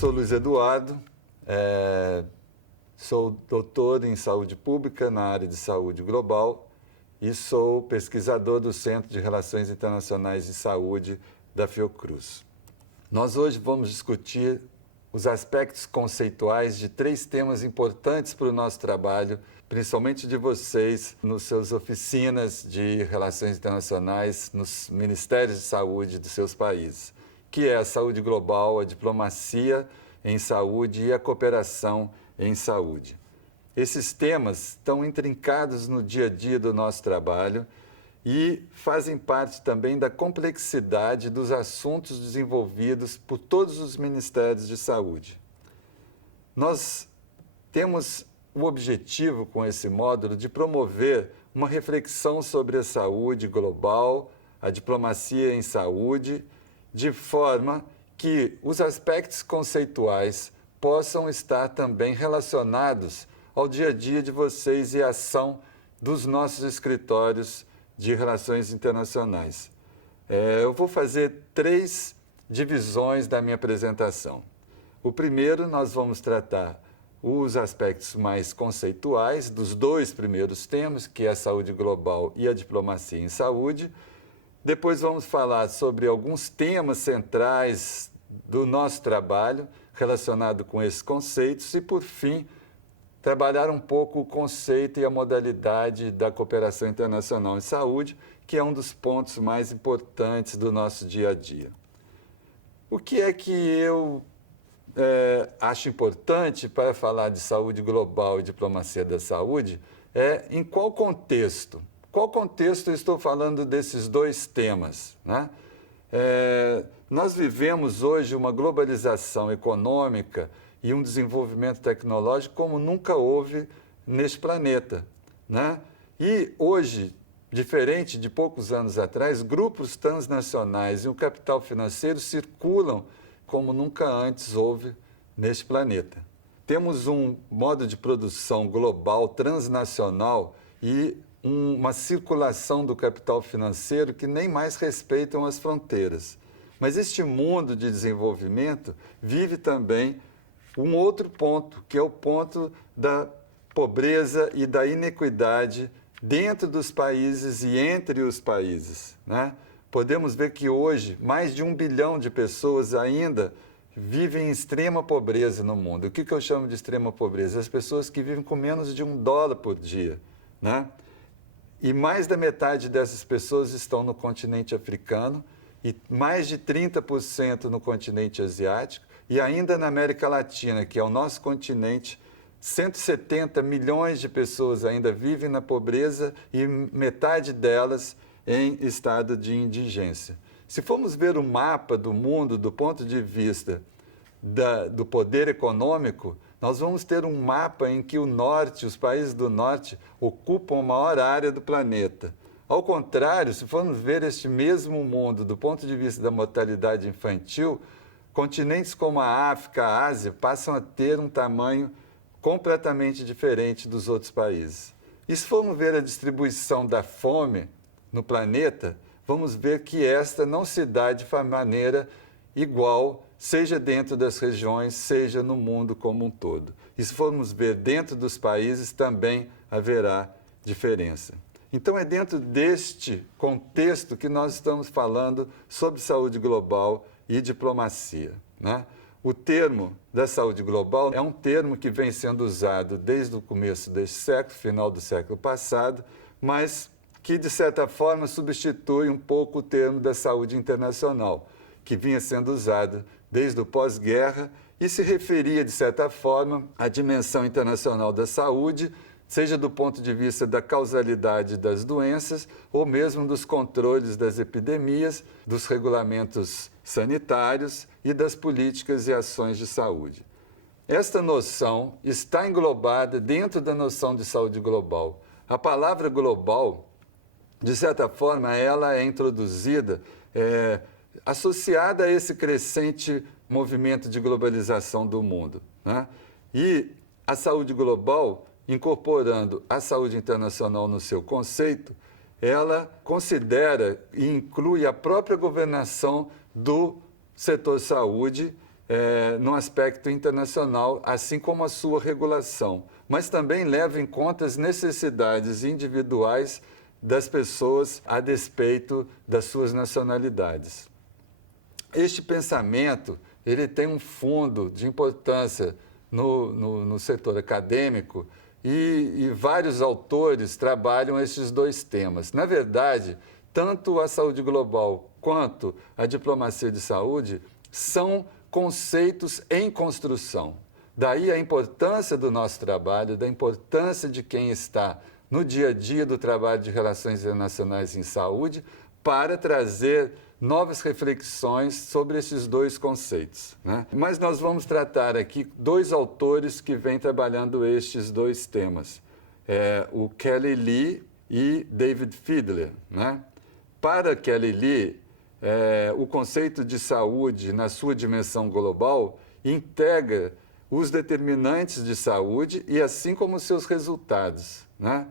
sou Luiz Eduardo, sou doutor em saúde pública na área de saúde global e sou pesquisador do Centro de Relações Internacionais de Saúde da Fiocruz. Nós hoje vamos discutir os aspectos conceituais de 3 temas importantes para o nosso trabalho, principalmente de vocês, nas suas oficinas de relações internacionais, nos ministérios de saúde dos seus países, que é a saúde global, a diplomacia em saúde e a cooperação em saúde. Esses temas estão intrincados no dia a dia do nosso trabalho e fazem parte também da complexidade dos assuntos desenvolvidos por todos os ministérios de saúde. Nós temos o objetivo, com esse módulo, de promover uma reflexão sobre a saúde global, a diplomacia em saúde, de forma que os aspectos conceituais possam estar também relacionados ao dia a dia de vocês e à ação dos nossos escritórios de relações internacionais. Eu vou fazer 3 divisões da minha apresentação. O primeiro, nós vamos tratar os aspectos mais conceituais dos 2 primeiros temas, que é a saúde global e a diplomacia em saúde. Depois vamos falar sobre alguns temas centrais do nosso trabalho relacionado com esses conceitos e, por fim, trabalhar um pouco o conceito e a modalidade da cooperação internacional em saúde, que é um dos pontos mais importantes do nosso dia a dia. O que é que eu acho importante para falar de saúde global e diplomacia da saúde é em qual contexto? Qual contexto eu estou falando desses 2 temas, né? Nós vivemos hoje uma globalização econômica e um desenvolvimento tecnológico como nunca houve neste planeta, né? E hoje, diferente de poucos anos atrás, grupos transnacionais e o capital financeiro circulam como nunca antes houve neste planeta. Temos um modo de produção global, transnacional e uma circulação do capital financeiro que nem mais respeitam as fronteiras. Mas este mundo de desenvolvimento vive também um outro ponto, que é o ponto da pobreza e da inequidade dentro dos países e entre os países, né? Podemos ver que hoje mais de 1 bilhão de pessoas ainda vivem em extrema pobreza no mundo. O que eu chamo de extrema pobreza? As pessoas que vivem com menos de $1 por dia, né? E mais da metade dessas pessoas estão no continente africano e mais de 30% no continente asiático e ainda na América Latina, que é o nosso continente, 170 milhões de pessoas ainda vivem na pobreza e metade delas em estado de indigência. Se formos ver o mapa do mundo do ponto de vista do poder econômico, nós vamos ter um mapa em que o norte, os países do norte, ocupam a maior área do planeta. Ao contrário, se formos ver este mesmo mundo do ponto de vista da mortalidade infantil, continentes como a África, a Ásia, passam a ter um tamanho completamente diferente dos outros países. E se formos ver a distribuição da fome no planeta, vamos ver que esta não se dá de maneira igual, seja dentro das regiões, seja no mundo como um todo. E se formos ver dentro dos países, também haverá diferença. Então, é dentro deste contexto que nós estamos falando sobre saúde global e diplomacia, né? O termo da saúde global é um termo que vem sendo usado desde o começo deste século, final do século passado, mas que, de certa forma, substitui um pouco o termo da saúde internacional, que vinha sendo usado desde o pós-guerra e se referia, de certa forma, à dimensão internacional da saúde, seja do ponto de vista da causalidade das doenças ou mesmo dos controles das epidemias, dos regulamentos sanitários e das políticas e ações de saúde. Esta noção está englobada dentro da noção de saúde global. A palavra global, de certa forma, ela é introduzida, associada a esse crescente movimento de globalização do mundo, né? E a saúde global, incorporando a saúde internacional no seu conceito, ela considera e inclui a própria governação do setor saúde no aspecto internacional, assim como a sua regulação, mas também leva em conta as necessidades individuais das pessoas a despeito das suas nacionalidades. Este pensamento ele tem um fundo de importância no setor acadêmico e vários autores trabalham esses dois temas. Na verdade, tanto a saúde global quanto a diplomacia de saúde são conceitos em construção. Daí a importância do nosso trabalho, da importância de quem está no dia a dia do trabalho de relações internacionais em saúde, para trazer novas reflexões sobre esses dois conceitos, né? Mas nós vamos tratar aqui dois autores que vêm trabalhando estes dois temas, o Kelly Lee e David Fiedler, né? Para Kelly Lee, o conceito de saúde, na sua dimensão global, integra os determinantes de saúde e assim como seus resultados, né?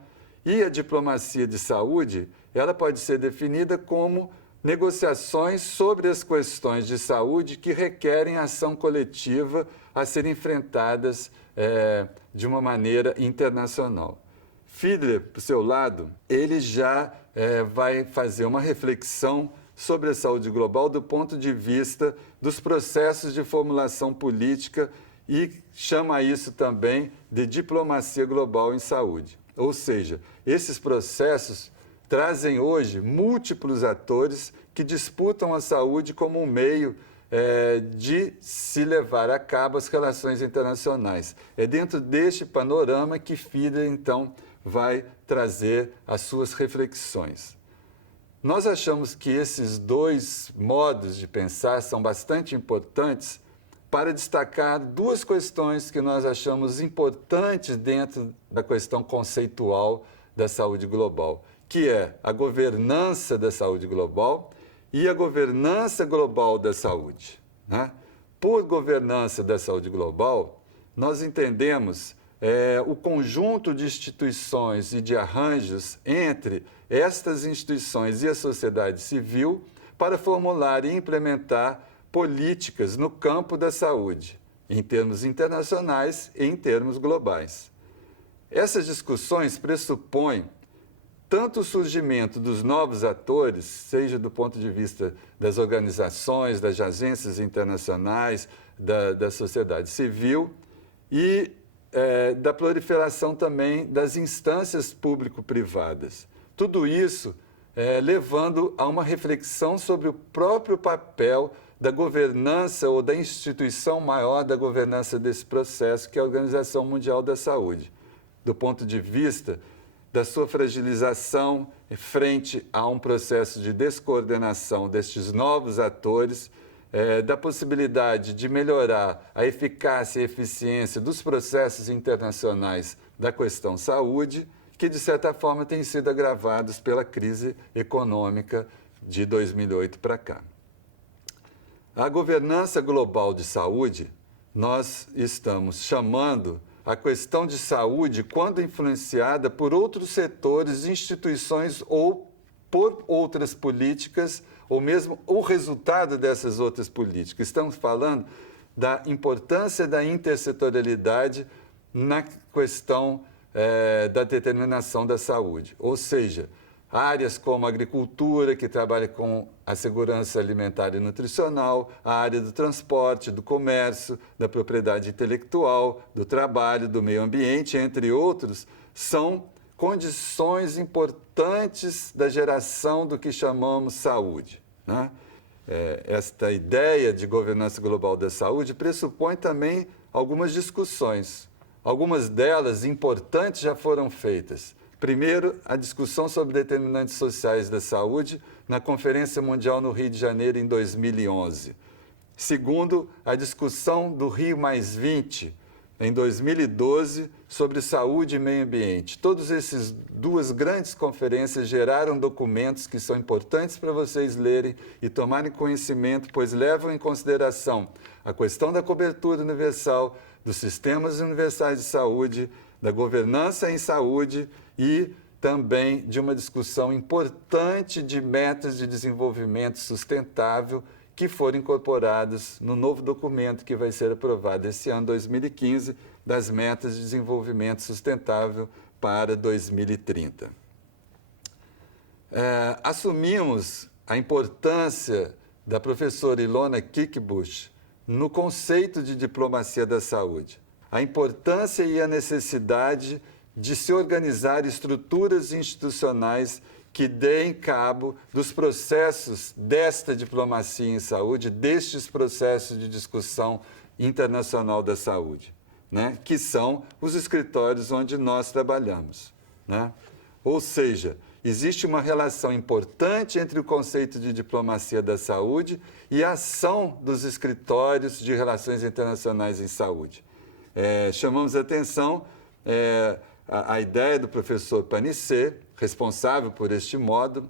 E a diplomacia de saúde, ela pode ser definida como negociações sobre as questões de saúde que requerem ação coletiva a serem enfrentadas de uma maneira internacional. Fiedler, por seu lado, ele já vai fazer uma reflexão sobre a saúde global do ponto de vista dos processos de formulação política e chama isso também de diplomacia global em saúde. Ou seja, esses processos trazem hoje múltiplos atores que disputam a saúde como um meio de se levar a cabo as relações internacionais. É dentro deste panorama que Fiedler, então, vai trazer as suas reflexões. Nós achamos que esses dois modos de pensar são bastante importantes para destacar duas questões que nós achamos importantes dentro da questão conceitual da saúde global, que é a governança da saúde global e a governança global da saúde, né? Por governança da saúde global, nós entendemos o conjunto de instituições e de arranjos entre estas instituições e a sociedade civil para formular e implementar políticas no campo da saúde, em termos internacionais e em termos globais. Essas discussões pressupõem tanto o surgimento dos novos atores, seja do ponto de vista das organizações, das agências internacionais, da sociedade civil e da proliferação também das instâncias público-privadas. Tudo isso levando a uma reflexão sobre o próprio papel da governança ou da instituição maior da governança desse processo, que é a Organização Mundial da Saúde, do ponto de vista da sua fragilização frente a um processo de descoordenação destes novos atores, da possibilidade de melhorar a eficácia e eficiência dos processos internacionais da questão saúde, que, de certa forma, têm sido agravados pela crise econômica de 2008 para cá. A governança global de saúde, nós estamos chamando a questão de saúde quando influenciada por outros setores, instituições ou por outras políticas, ou mesmo o resultado dessas outras políticas. Estamos falando da importância da intersetorialidade na questão da determinação da saúde, ou seja, áreas como a agricultura, que trabalha com a segurança alimentar e nutricional, a área do transporte, do comércio, da propriedade intelectual, do trabalho, do meio ambiente, entre outros, são condições importantes da geração do que chamamos saúde, né? Esta ideia de governança global da saúde pressupõe também algumas discussões. Algumas delas importantes já foram feitas. Primeiro, a discussão sobre determinantes sociais da saúde na Conferência Mundial no Rio de Janeiro em 2011. Segundo, a discussão do Rio+20 em 2012 sobre saúde e meio ambiente. Todas essas duas grandes conferências geraram documentos que são importantes para vocês lerem e tomarem conhecimento, pois levam em consideração a questão da cobertura universal, dos sistemas universais de saúde, da governança em saúde e também de uma discussão importante de metas de desenvolvimento sustentável que foram incorporados no novo documento que vai ser aprovado esse ano, 2015, das Metas de Desenvolvimento Sustentável para 2030. Assumimos a importância da professora Ilona Kickbusch no conceito de diplomacia da saúde, a importância e a necessidade de se organizar estruturas institucionais que deem cabo dos processos desta diplomacia em saúde, destes processos de discussão internacional da saúde, né? Que são os escritórios onde nós trabalhamos, né? Ou seja, existe uma relação importante entre o conceito de diplomacia da saúde e a ação dos escritórios de relações internacionais em saúde. Chamamos a atenção a ideia do professor Panicet, responsável por este módulo,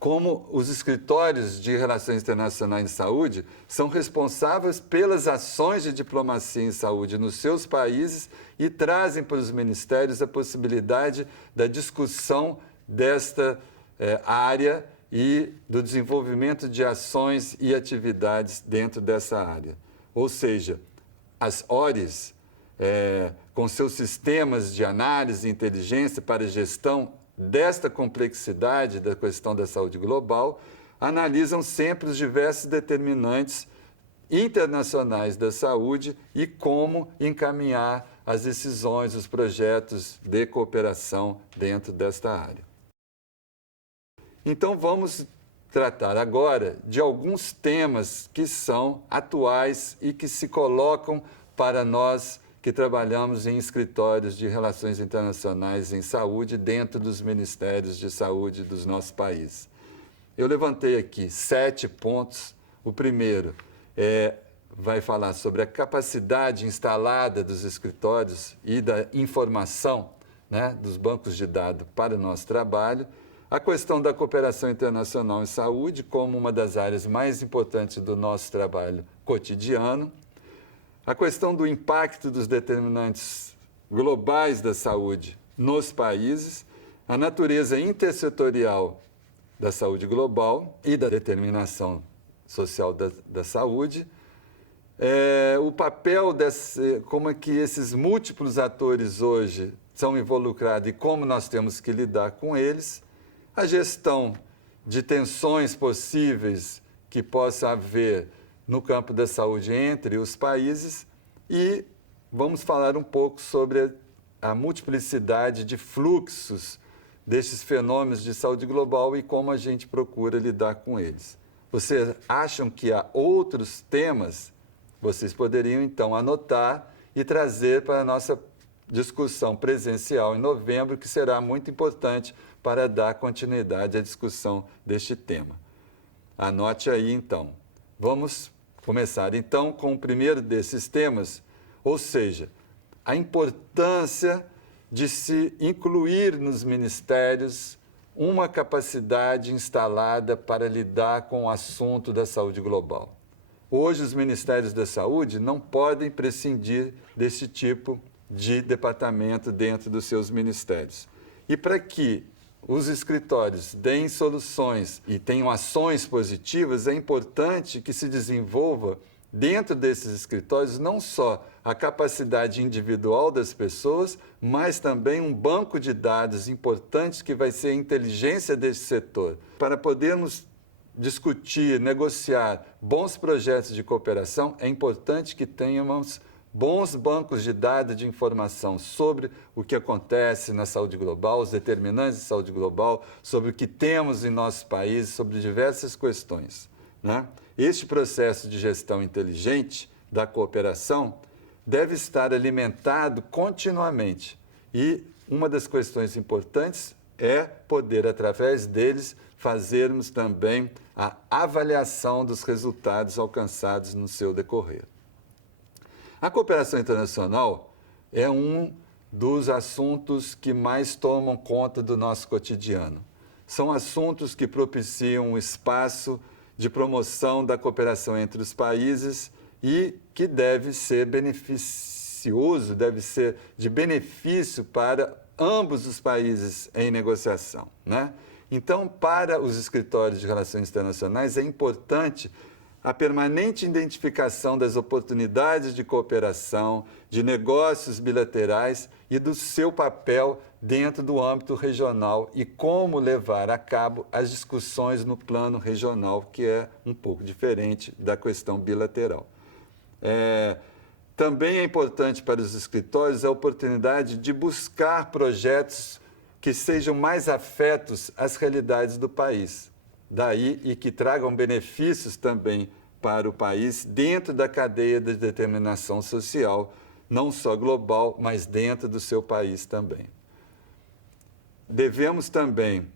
como os escritórios de relações internacionais em saúde são responsáveis pelas ações de diplomacia em saúde nos seus países e trazem para os ministérios a possibilidade da discussão desta área e do desenvolvimento de ações e atividades dentro dessa área. Ou seja, as OREs, com seus sistemas de análise e inteligência para gestão desta complexidade da questão da saúde global, analisam sempre os diversos determinantes internacionais da saúde e como encaminhar as decisões, os projetos de cooperação dentro desta área. Então, vamos tratar agora de alguns temas que são atuais e que se colocam para nós que trabalhamos em escritórios de relações internacionais em saúde dentro dos ministérios de saúde dos nossos países. Eu levantei aqui 7 pontos. O primeiro vai falar sobre a capacidade instalada dos escritórios e da informação, né, dos bancos de dados para o nosso trabalho. A questão da cooperação internacional em saúde como uma das áreas mais importantes do nosso trabalho cotidiano. A questão do impacto dos determinantes globais da saúde nos países, a natureza intersetorial da saúde global e da determinação social da saúde, o papel como é que esses múltiplos atores hoje são involucrados e como nós temos que lidar com eles, a gestão de tensões possíveis que possa haver no campo da saúde entre os países e vamos falar um pouco sobre a multiplicidade de fluxos destes fenômenos de saúde global e como a gente procura lidar com eles. Vocês acham que há outros temas? Vocês poderiam, então, anotar e trazer para a nossa discussão presencial em novembro, que será muito importante para dar continuidade à discussão deste tema. Anote aí, então. Vamos começar, então, com o primeiro desses temas, ou seja, a importância de se incluir nos ministérios uma capacidade instalada para lidar com o assunto da saúde global. Hoje, os ministérios da saúde não podem prescindir desse tipo de departamento dentro dos seus ministérios. E para que os escritórios deem soluções e tenham ações positivas, é importante que se desenvolva dentro desses escritórios não só a capacidade individual das pessoas, mas também um banco de dados importante que vai ser a inteligência desse setor, para podermos discutir, negociar bons projetos de cooperação. É importante que tenhamos bons bancos de dados de informação sobre o que acontece na saúde global, os determinantes de saúde global, sobre o que temos em nosso país, sobre diversas questões, né? Este processo de gestão inteligente da cooperação deve estar alimentado continuamente e uma das questões importantes é poder, através deles, fazermos também a avaliação dos resultados alcançados no seu decorrer. A cooperação internacional é um dos assuntos que mais tomam conta do nosso cotidiano. São assuntos que propiciam um espaço de promoção da cooperação entre os países e que deve ser beneficioso, deve ser de benefício para ambos os países em negociação, né? Então, para os escritórios de relações internacionais, é importante a permanente identificação das oportunidades de cooperação, de negócios bilaterais e do seu papel dentro do âmbito regional e como levar a cabo as discussões no plano regional, que é um pouco diferente da questão bilateral. Também é importante para os escritórios a oportunidade de buscar projetos que sejam mais afetos às realidades do país. Daí e que tragam benefícios também para o país dentro da cadeia de determinação social, não só global, mas dentro do seu país também. Devemos também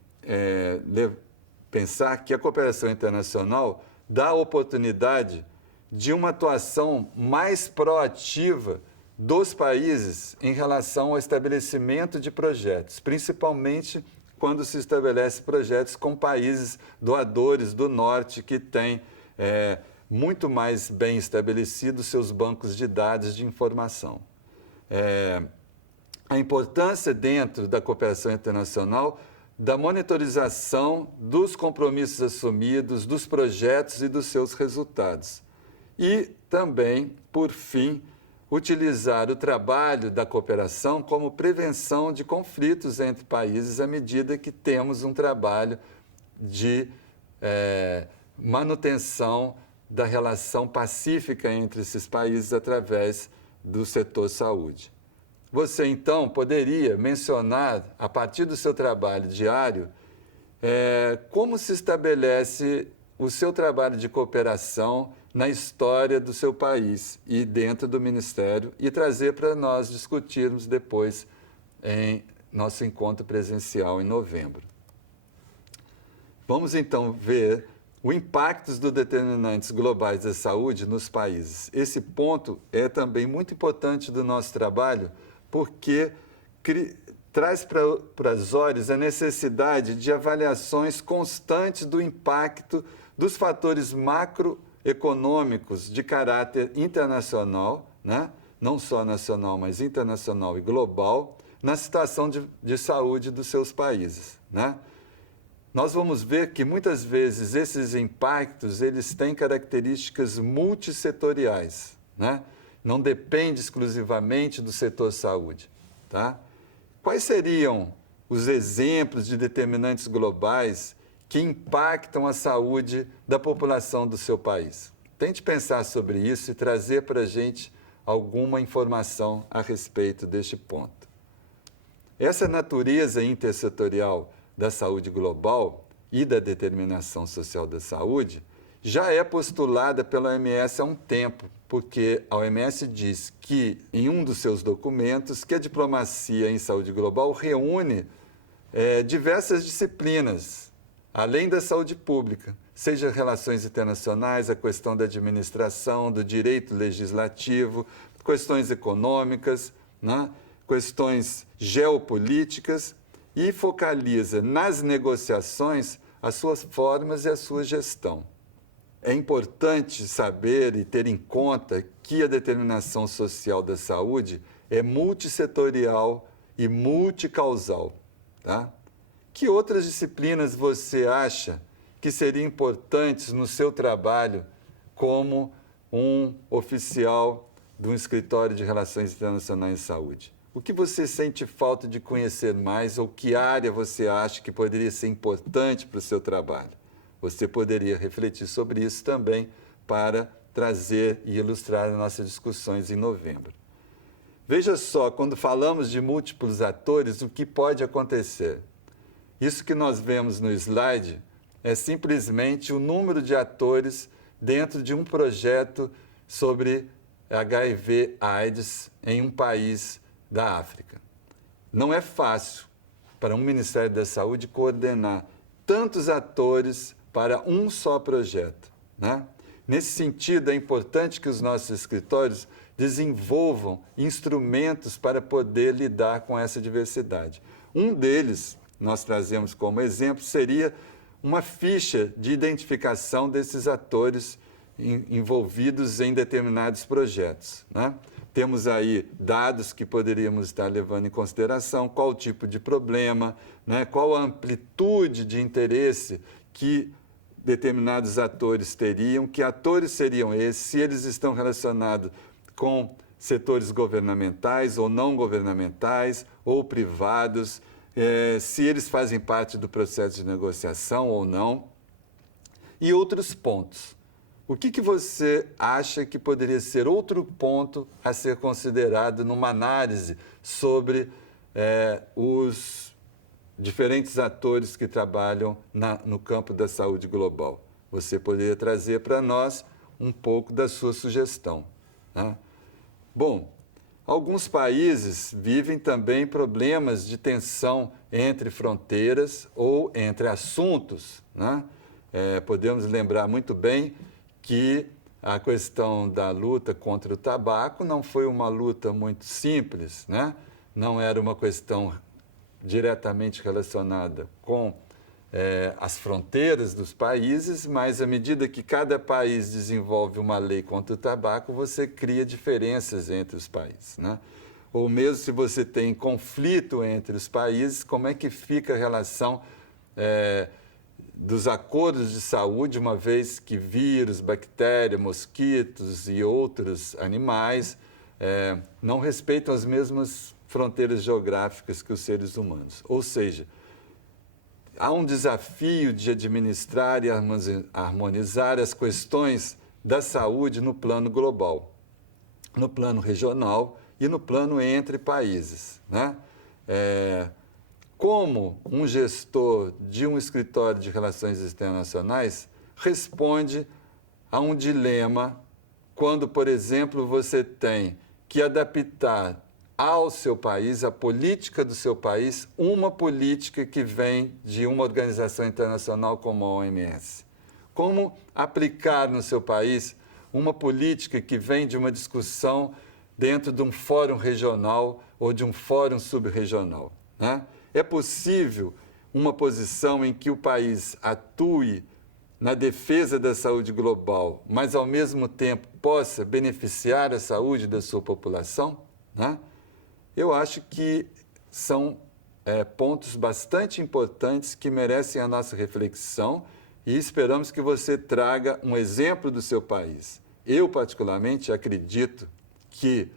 pensar que a cooperação internacional dá a oportunidade de uma atuação mais proativa dos países em relação ao estabelecimento de projetos, principalmente quando se estabelece projetos com países doadores do Norte que têm muito mais bem estabelecidos seus bancos de dados de informação. A importância dentro da cooperação internacional da monitorização dos compromissos assumidos, dos projetos e dos seus resultados. E também, por fim, utilizar o trabalho da cooperação como prevenção de conflitos entre países à medida que temos um trabalho de manutenção da relação pacífica entre esses países através do setor saúde. Você, então, poderia mencionar, a partir do seu trabalho diário, como se estabelece o seu trabalho de cooperação na história do seu país e dentro do Ministério e trazer para nós discutirmos depois em nosso encontro presencial em novembro. Vamos, então, ver o impacto dos determinantes globais da saúde nos países. Esse ponto é também muito importante do nosso trabalho, porque traz para os olhos a necessidade de avaliações constantes do impacto dos fatores macroeconômicos de caráter internacional, né? Não só nacional, mas internacional e global, na situação de saúde dos seus países, né? Nós vamos ver que muitas vezes esses impactos eles têm características multissetoriais, né? Não depende exclusivamente do setor saúde, tá? Quais seriam os exemplos de determinantes globais que impactam a saúde da população do seu país? Tente pensar sobre isso e trazer para a gente alguma informação a respeito deste ponto. Essa natureza intersetorial da saúde global e da determinação social da saúde já é postulada pela OMS há um tempo, porque a OMS diz que, em um dos seus documentos, que a diplomacia em saúde global reúne diversas disciplinas, além da saúde pública, seja relações internacionais, a questão da administração, do direito legislativo, questões econômicas, né? Questões geopolíticas e focaliza nas negociações as suas formas e a sua gestão. É importante saber e ter em conta que a determinação social da saúde é multissetorial e multicausal, tá? Que outras disciplinas você acha que seriam importantes no seu trabalho como um oficial de um escritório de relações internacionais em saúde? O que você sente falta de conhecer mais ou que área você acha que poderia ser importante para o seu trabalho? Você poderia refletir sobre isso também para trazer e ilustrar as nossas discussões em novembro. Veja só, quando falamos de múltiplos atores, o que pode acontecer? Isso que nós vemos no slide é simplesmente o número de atores dentro de um projeto sobre HIV/AIDS em um país da África. Não é fácil para um Ministério da Saúde coordenar tantos atores para um só projeto, né? Nesse sentido, é importante que os nossos escritórios desenvolvam instrumentos para poder lidar com essa diversidade. Um deles, nós trazemos como exemplo, seria uma ficha de identificação desses atores envolvidos em determinados projetos, né? temos aí dados que poderíamos estar levando em consideração, qual o tipo de problema, né? Qual a amplitude de interesse que determinados atores teriam, que atores seriam esses, se eles estão relacionados com setores governamentais ou não governamentais, ou privados, se eles fazem parte do processo de negociação ou não, e outros pontos. O que você acha que poderia ser outro ponto a ser considerado numa análise sobre os diferentes atores que trabalham no campo da saúde global? Você poderia trazer para nós um pouco da sua sugestão, né? Bom, alguns países vivem também problemas de tensão entre fronteiras ou entre assuntos, né? Podemos lembrar muito bem que a questão da luta contra o tabaco não foi uma luta muito simples, né? Não era uma questão diretamente relacionada com as fronteiras dos países, mas à medida que cada país desenvolve uma lei contra o tabaco, você cria diferenças entre os países, né? Ou mesmo se você tem conflito entre os países, como é que fica a relação dos acordos de saúde, uma vez que vírus, bactérias, mosquitos e outros animais não respeitam as mesmas fronteiras geográficas que os seres humanos. Ou seja, há um desafio de administrar e harmonizar as questões da saúde no plano global, no plano regional e no plano entre países, né? Como um gestor de um escritório de relações internacionais responde a um dilema quando, por exemplo, você tem que adaptar ao seu país, a política do seu país, uma política que vem de uma organização internacional como a OMS. Como aplicar no seu país uma política que vem de uma discussão dentro de um fórum regional ou de um fórum subregional, né? É possível uma posição em que o país atue na defesa da saúde global, mas ao mesmo tempo possa beneficiar a saúde da sua população, né? Eu acho que são pontos bastante importantes que merecem a nossa reflexão e esperamos que você traga um exemplo do seu país. Eu, particularmente, acredito que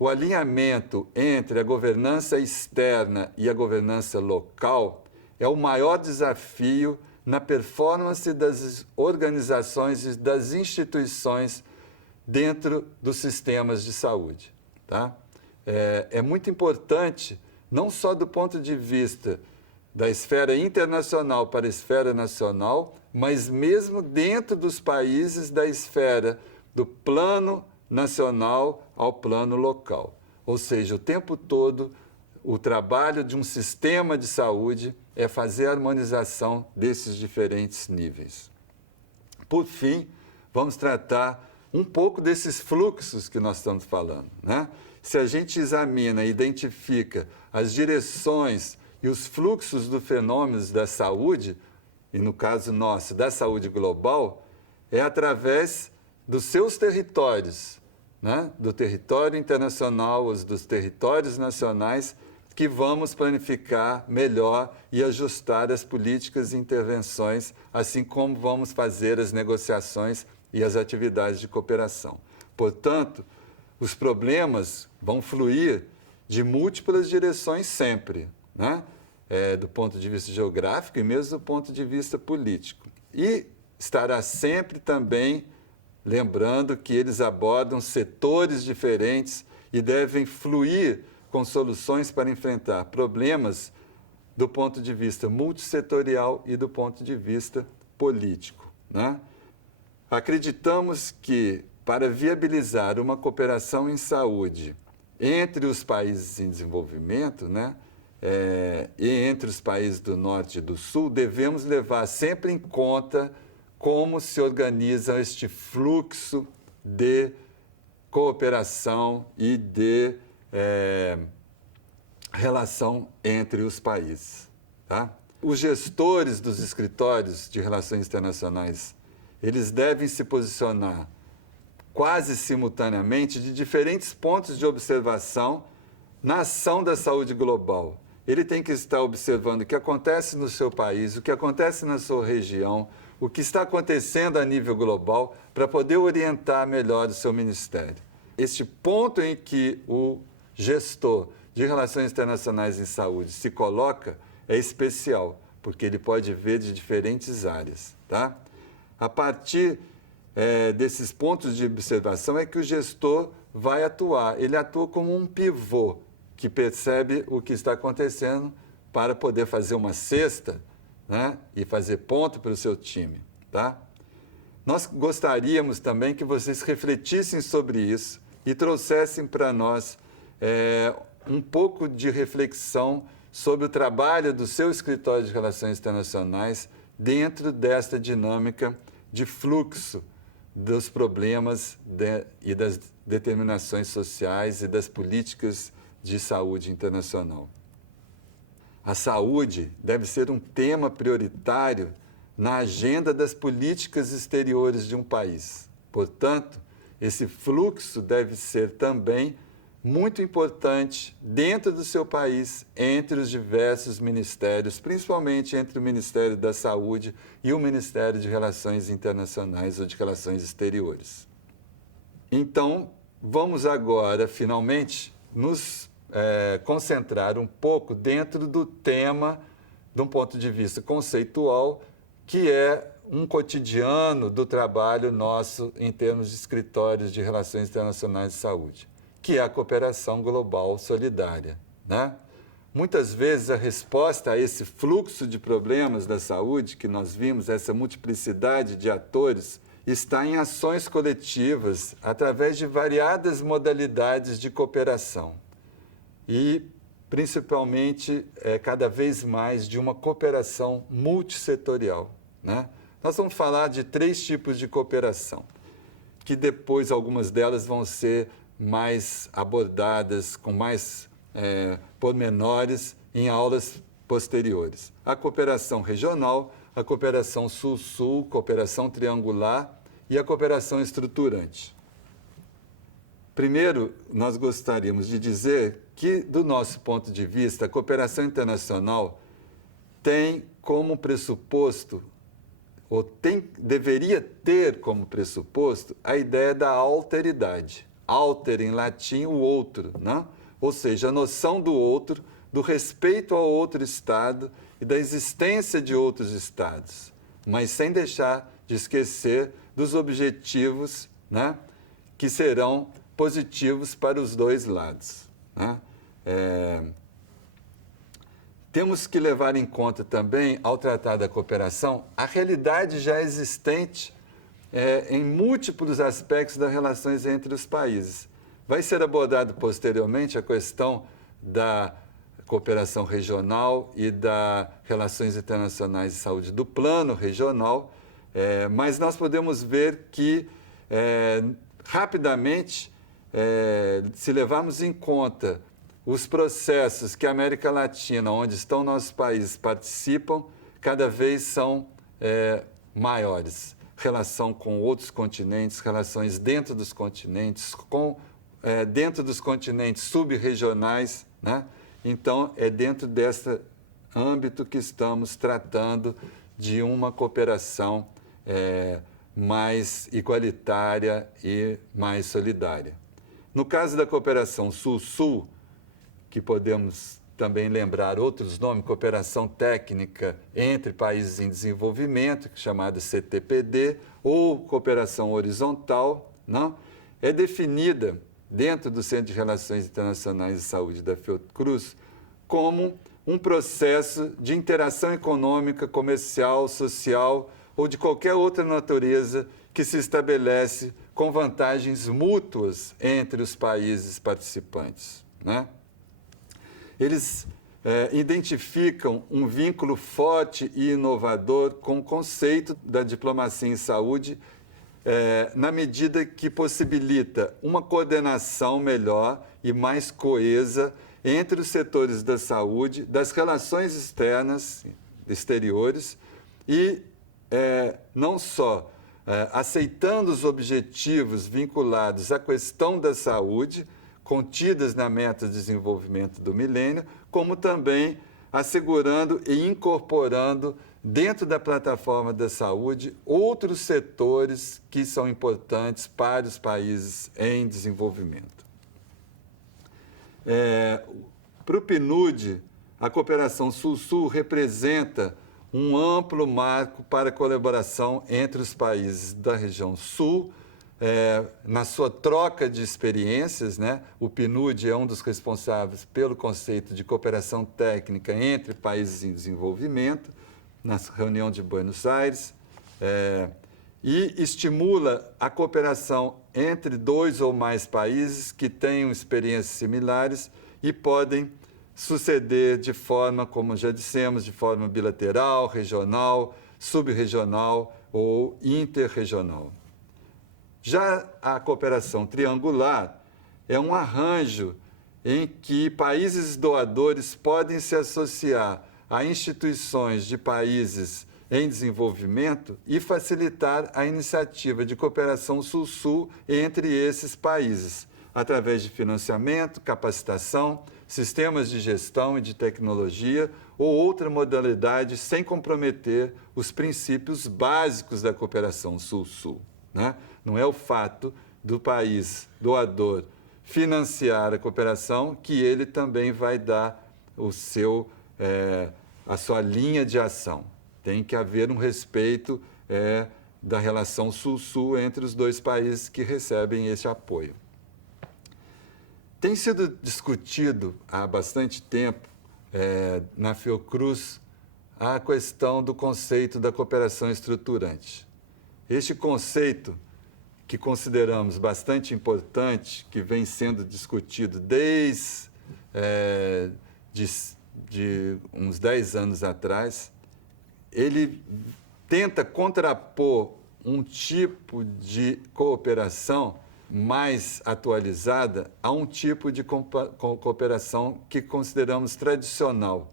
o alinhamento entre a governança externa e a governança local é o maior desafio na performance das organizações e das instituições dentro dos sistemas de saúde, tá? É muito importante, não só do ponto de vista da esfera internacional para a esfera nacional, mas mesmo dentro dos países da esfera do plano nacional ao plano local. Ou seja, o tempo todo, o trabalho de um sistema de saúde é fazer a harmonização desses diferentes níveis. Por fim, vamos tratar um pouco desses fluxos que nós estamos falando, né? Se a gente examina e identifica as direções e os fluxos dos fenômenos da saúde, e no caso nosso, da saúde global, é através dos seus territórios, né? Do território internacional, dos territórios nacionais, que vamos planificar melhor e ajustar as políticas e intervenções, assim como vamos fazer as negociações e as atividades de cooperação. Portanto, os problemas vão fluir de múltiplas direções sempre, né? Do ponto de vista geográfico e mesmo do ponto de vista político. E estará sempre também lembrando que eles abordam setores diferentes e devem fluir com soluções para enfrentar problemas do ponto de vista multissetorial e do ponto de vista político, né? Acreditamos que, para viabilizar uma cooperação em saúde entre os países em desenvolvimento, né, e entre os países do Norte e do Sul, devemos levar sempre em conta como se organiza este fluxo de cooperação e de relação entre os países, tá? Os gestores dos escritórios de relações internacionais, eles devem se posicionar quase simultaneamente de diferentes pontos de observação na ação da saúde global. Ele tem que estar observando o que acontece no seu país, o que acontece na sua região, o que está acontecendo a nível global, para poder orientar melhor o seu ministério. Este ponto em que o gestor de relações internacionais em saúde se coloca é especial, porque ele pode ver de diferentes áreas. Tá? A partir desses pontos de observação é que o gestor vai atuar. Ele atua como um pivô que percebe o que está acontecendo para poder fazer uma cesta, né, e fazer ponto para o seu time. Tá? Nós gostaríamos também que vocês refletissem sobre isso e trouxessem para nós um pouco de reflexão sobre o trabalho do seu escritório de relações internacionais dentro desta dinâmica de fluxo dos problemas e das determinações sociais e das políticas de saúde internacional. A saúde deve ser um tema prioritário na agenda das políticas exteriores de um país. Portanto, esse fluxo deve ser também muito importante dentro do seu país, entre os diversos ministérios, principalmente entre o Ministério da Saúde e o Ministério de Relações Internacionais ou de Relações Exteriores. Então, vamos agora, finalmente, nos concentrar um pouco dentro do tema, de um ponto de vista conceitual, que é um cotidiano do trabalho nosso em termos de escritórios de relações internacionais de saúde, que é a cooperação global solidária, né? Muitas vezes a resposta a esse fluxo de problemas da saúde que nós vimos, essa multiplicidade de atores, está em ações coletivas através de variadas modalidades de cooperação e, principalmente, cada vez mais de uma cooperação multissetorial, né? Nós vamos falar de 3 tipos de cooperação, que depois algumas delas vão ser mais abordadas com mais pormenores em aulas posteriores. A cooperação regional, a cooperação sul-sul, cooperação triangular e a cooperação estruturante. Primeiro, nós gostaríamos de dizer que, do nosso ponto de vista, a cooperação internacional tem como pressuposto, ou deveria ter como pressuposto, a ideia da alteridade. Alter, em latim, o outro, né? Ou seja, a noção do outro, do respeito ao outro Estado e da existência de outros Estados, mas sem deixar de esquecer dos objetivos, né, que serão positivos para os dois lados, né? Temos que levar em conta também, ao tratar da cooperação, a realidade já existente em múltiplos aspectos das relações entre os países. Vai ser abordado posteriormente a questão da cooperação regional e das relações internacionais de saúde do plano regional, mas nós podemos ver que, rapidamente, se levarmos em conta os processos que a América Latina, onde estão nossos países, participam, cada vez são maiores. Relação com outros continentes, relações dentro dos continentes, dentro dos continentes sub-regionais, né? Então, é dentro desse âmbito que estamos tratando de uma cooperação mais igualitária e mais solidária. No caso da cooperação sul-sul, que podemos também lembrar outros nomes, cooperação técnica entre países em desenvolvimento, chamada CTPD, ou cooperação horizontal, não? É definida dentro do Centro de Relações Internacionais de Saúde da Fiocruz como um processo de interação econômica, comercial, social ou de qualquer outra natureza que se estabelece com vantagens mútuas entre os países participantes, né? Eles identificam um vínculo forte e inovador com o conceito da diplomacia em saúde, na medida que possibilita uma coordenação melhor e mais coesa entre os setores da saúde, das relações externas, exteriores, e não só aceitando os objetivos vinculados à questão da saúde, contidas na Meta de Desenvolvimento do Milênio, como também assegurando e incorporando dentro da plataforma da saúde outros setores que são importantes para os países em desenvolvimento. Para o PNUD, a cooperação Sul-Sul representa um amplo marco para a colaboração entre os países da região Sul, na sua troca de experiências, né? O PNUD é um dos responsáveis pelo conceito de cooperação técnica entre países em desenvolvimento, na reunião de Buenos Aires, e estimula a cooperação entre 2 ou mais países que tenham experiências similares e podem suceder de forma, como já dissemos, de forma bilateral, regional, subregional ou interregional. Já a cooperação triangular é um arranjo em que países doadores podem se associar a instituições de países em desenvolvimento e facilitar a iniciativa de cooperação Sul-Sul entre esses países, através de financiamento, capacitação, sistemas de gestão e de tecnologia ou outra modalidade sem comprometer os princípios básicos da cooperação Sul-Sul, né? Não é o fato do país doador financiar a cooperação que ele também vai dar a sua linha de ação. Tem que haver um respeito da relação Sul-Sul entre os 2 países que recebem esse apoio. Tem sido discutido há bastante tempo na Fiocruz a questão do conceito da cooperação estruturante. Este conceito, que consideramos bastante importante, que vem sendo discutido desde de uns 10 anos atrás, ele tenta contrapor um tipo de cooperação mais atualizada a um tipo de cooperação que consideramos tradicional,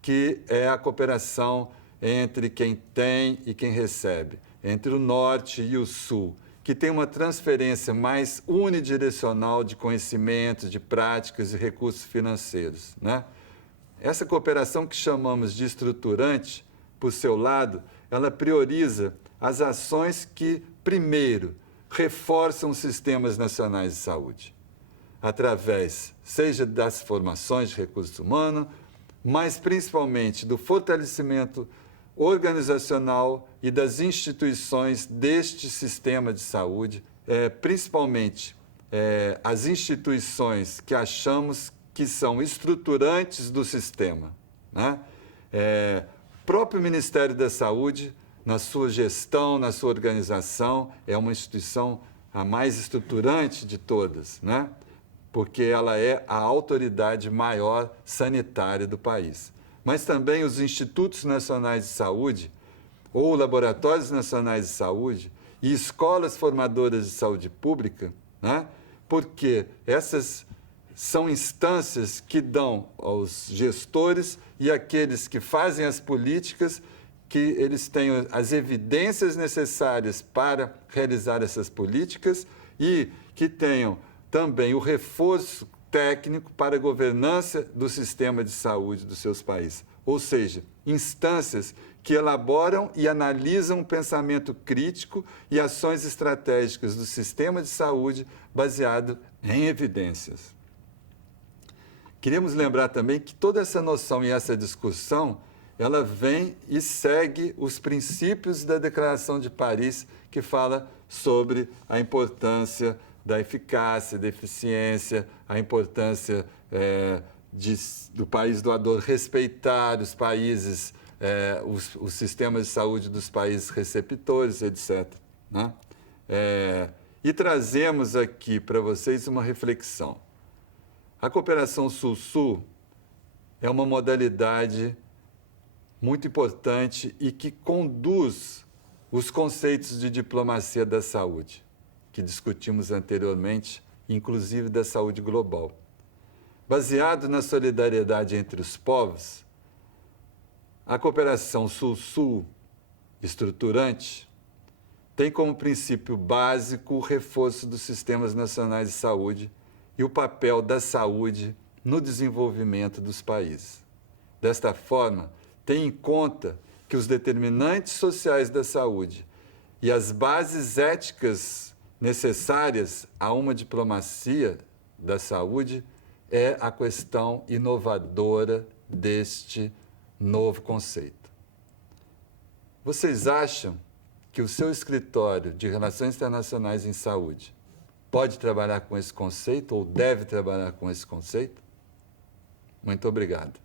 que é a cooperação entre quem tem e quem recebe, entre o norte e o sul, que tem uma transferência mais unidirecional de conhecimentos, de práticas e recursos financeiros, né? Essa cooperação que chamamos de estruturante, por seu lado, ela prioriza as ações que, primeiro, reforçam os sistemas nacionais de saúde, através, seja das formações de recursos humanos, mas principalmente do fortalecimento organizacional e das instituições deste sistema de saúde, principalmente as instituições que achamos que são estruturantes do sistema, né? O próprio Ministério da Saúde, na sua gestão, na sua organização, é uma instituição a mais estruturante de todas, né? Porque ela é a autoridade maior sanitária do país. Mas também os Institutos Nacionais de Saúde, ou Laboratórios Nacionais de Saúde, e escolas formadoras de saúde pública, né? Porque essas são instâncias que dão aos gestores e àqueles que fazem as políticas que eles tenham as evidências necessárias para realizar essas políticas e que tenham também o reforço técnico para a governança do sistema de saúde dos seus países. Ou seja, instâncias que elaboram e analisam o pensamento crítico e ações estratégicas do sistema de saúde baseado em evidências. Queríamos lembrar também que toda essa noção e essa discussão, ela vem e segue os princípios da Declaração de Paris, que fala sobre a importância da eficácia, da eficiência, a importância do país doador respeitar os países, os sistemas de saúde dos países receptores, etc., né? E trazemos aqui para vocês uma reflexão. A cooperação Sul-Sul é uma modalidade muito importante e que conduz os conceitos de diplomacia da saúde, que discutimos anteriormente, inclusive da saúde global. Baseado na solidariedade entre os povos, a cooperação Sul-Sul estruturante tem como princípio básico o reforço dos sistemas nacionais de saúde e o papel da saúde no desenvolvimento dos países. Desta forma, tem em conta que os determinantes sociais da saúde e as bases éticas necessárias a uma diplomacia da saúde é a questão inovadora deste novo conceito. Vocês acham que o seu escritório de Relações Internacionais em Saúde pode trabalhar com esse conceito ou deve trabalhar com esse conceito? Muito obrigado.